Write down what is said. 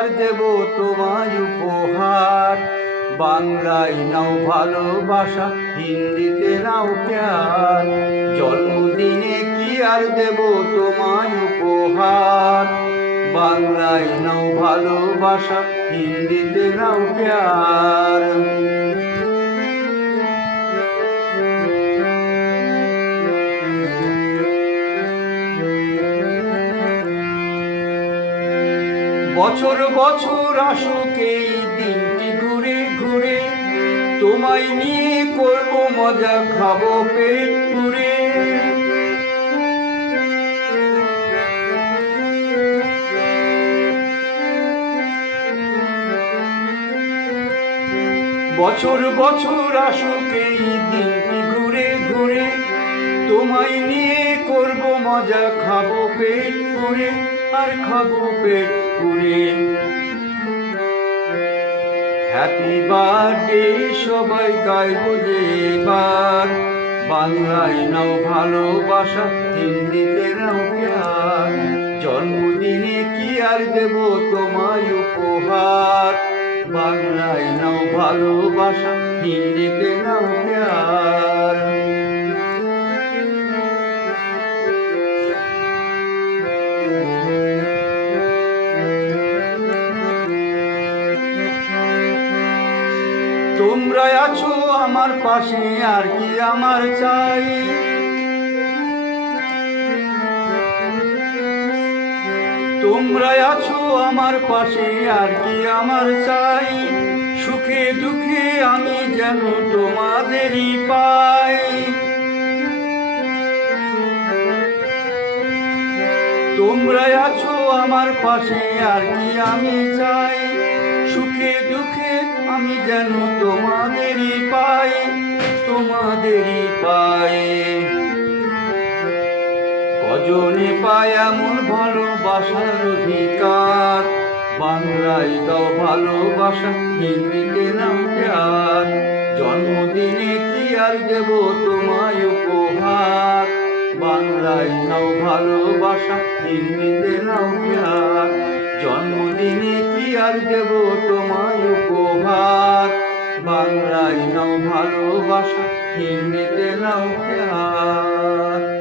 আর দেব তোমায় উপহার। বাংলায় নাও ভালোবাসা, হিন্দিতে নাও প্যার। জন্মদিনে কি আর দেব তোমায় উপহার। বাংলায় নাও ভালোবাসা, হিন্দিতে নাও প্যার। বছর বছর আসুক এই দিনটি ঘুরে ঘুরে, তোমায় নিয়ে করব মজা, খাবো পেট পুরে। বছর বছর আসুক এই দিনটি ঘুরে ঘুরে, তোমায় নিয়ে করব মজা, খাবো পেট পুরে আর খাবো পেট পুরে। হ্যাপি বার্থডে সবাই গাইব যে এবার। বাংলায় নাও ভালোবাসা, হিন্দিতে নাও প্যার। জন্মদিনে কি আর দেব তোমায় উপহার। বাংলায় নাও ভালোবাসা, হিন্দিতে নাও প্যার। তোমরা আছো আমার পাশে, আর কি আমার চাই। তোমরা আছো আমার পাশে, আর কি আমার চাই। সুখে দুঃখে আমি যেন তোমাদেরই পাই। তোমরা আছো আমার পাশে, আর কি আমি চাই। সুখে দুঃখে আমি যেন তোমাদেরই পাই, তোমাদেরই পাই। কজনে পায় এমন ভালোবাসার অধিকার। বাংলায় দাও ভালোবাসা, হিন্দিতে নাও প্যার। জন্মদিনে কি আর দেব তোমায় উপহার। বাংলায় নাও ভালোবাসা, হিন্দিতে নাও প্যার। জন্মদিনে কি আর দেব তোমায় উপহার। বাংলায় নাও ভালোবাসা, হিন্দিতে নাও প্যার।